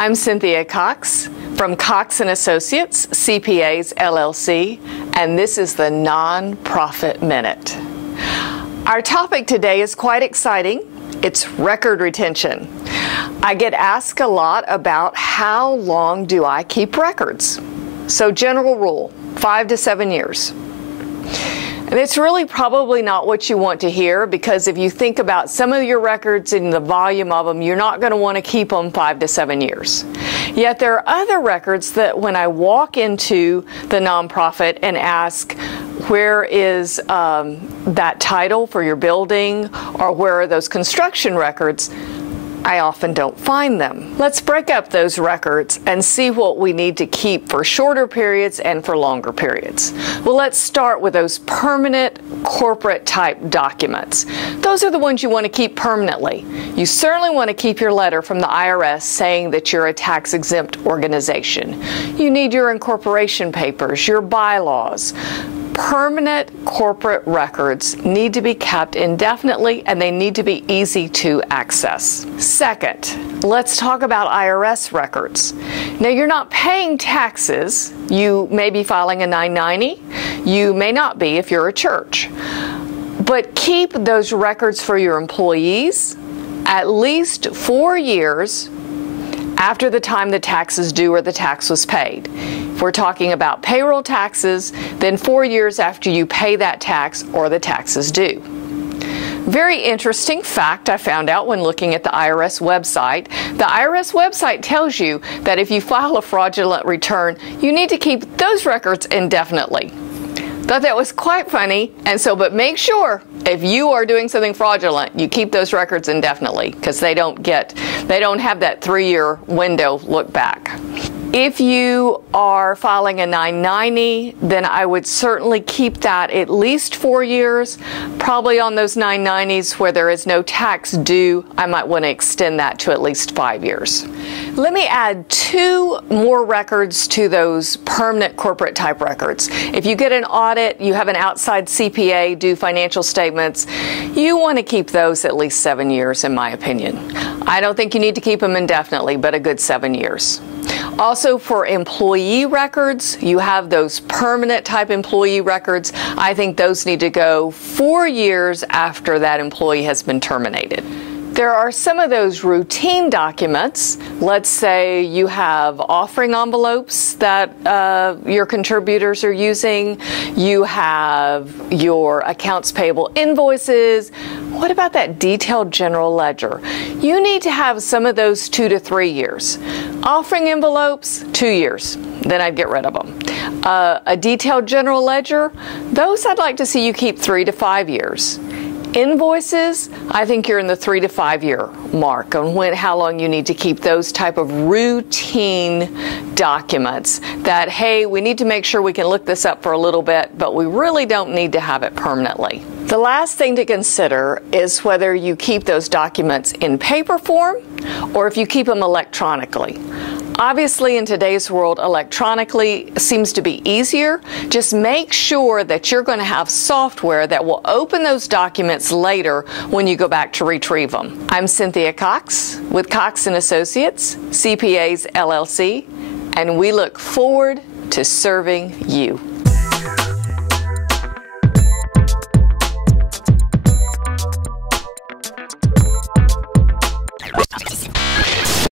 I'm Cynthia Cox from Cox & Associates, CPAs LLC, and this is the Nonprofit Minute. Our topic today is quite exciting. It's record retention. I get asked a lot about how long do I keep records. So general rule, 5 to 7 years. And it's really probably not what you want to hear, because if you think about some of your records and the volume of them, you're not going to want to keep them 5 to 7 years. Yet there are other records that when I walk into the nonprofit and ask, where is that title for your building, or where are those construction records, I often don't find them. Let's break up those records and see what we need to keep for shorter periods and for longer periods. Well, let's start with those permanent corporate type documents. Those are the ones you want to keep permanently. You certainly want to keep your letter from the IRS saying that you're a tax-exempt organization. You need your incorporation papers, your bylaws. Permanent corporate records need to be kept indefinitely, and they need to be easy to access. Second, let's talk about IRS records. Now, you're not paying taxes. You may be filing a 990. You may not be if you're a church. But keep those records for your employees at least 4 years after the time the tax is due or the tax was paid. If we're talking about payroll taxes, then 4 years after you pay that tax or the tax is due. Very interesting fact I found out when looking at the IRS website. The IRS website tells you that if you file a fraudulent return, you need to keep those records indefinitely. Thought that was quite funny, but make sure if you are doing something fraudulent, you keep those records indefinitely, because they don't have that 3-year window look back. If you are filing a 990, then I would certainly keep that at least 4 years. Probably on those 990s where there is no tax due, I might want to extend that to at least 5 years. Let me add 2 more records to those permanent corporate type records. If you get an audit, you have an outside CPA do financial statements, you want to keep those at least 7 years, in my opinion. I don't think you need to keep them indefinitely, but a good 7 years. Also, for employee records, you have those permanent type employee records. I think those need to go 4 years after that employee has been terminated. There are some of those routine documents. Let's say you have offering envelopes that your contributors are using. You have your accounts payable invoices. What about that detailed general ledger? You need to have some of those 2 to 3 years. Offering envelopes, 2 years. Then I'd get rid of them. A detailed general ledger, those I'd like to see you keep 3 to 5 years. Invoices, I think you're in the 3 to 5 year mark on how long you need to keep those type of routine documents that, hey, we need to make sure we can look this up for a little bit, but we really don't need to have it permanently. The last thing to consider is whether you keep those documents in paper form or if you keep them electronically. Obviously, in today's world, electronically seems to be easier. Just make sure that you're going to have software that will open those documents later when you go back to retrieve them. I'm Cynthia Cox with Cox & Associates, CPAs LLC, and we look forward to serving you.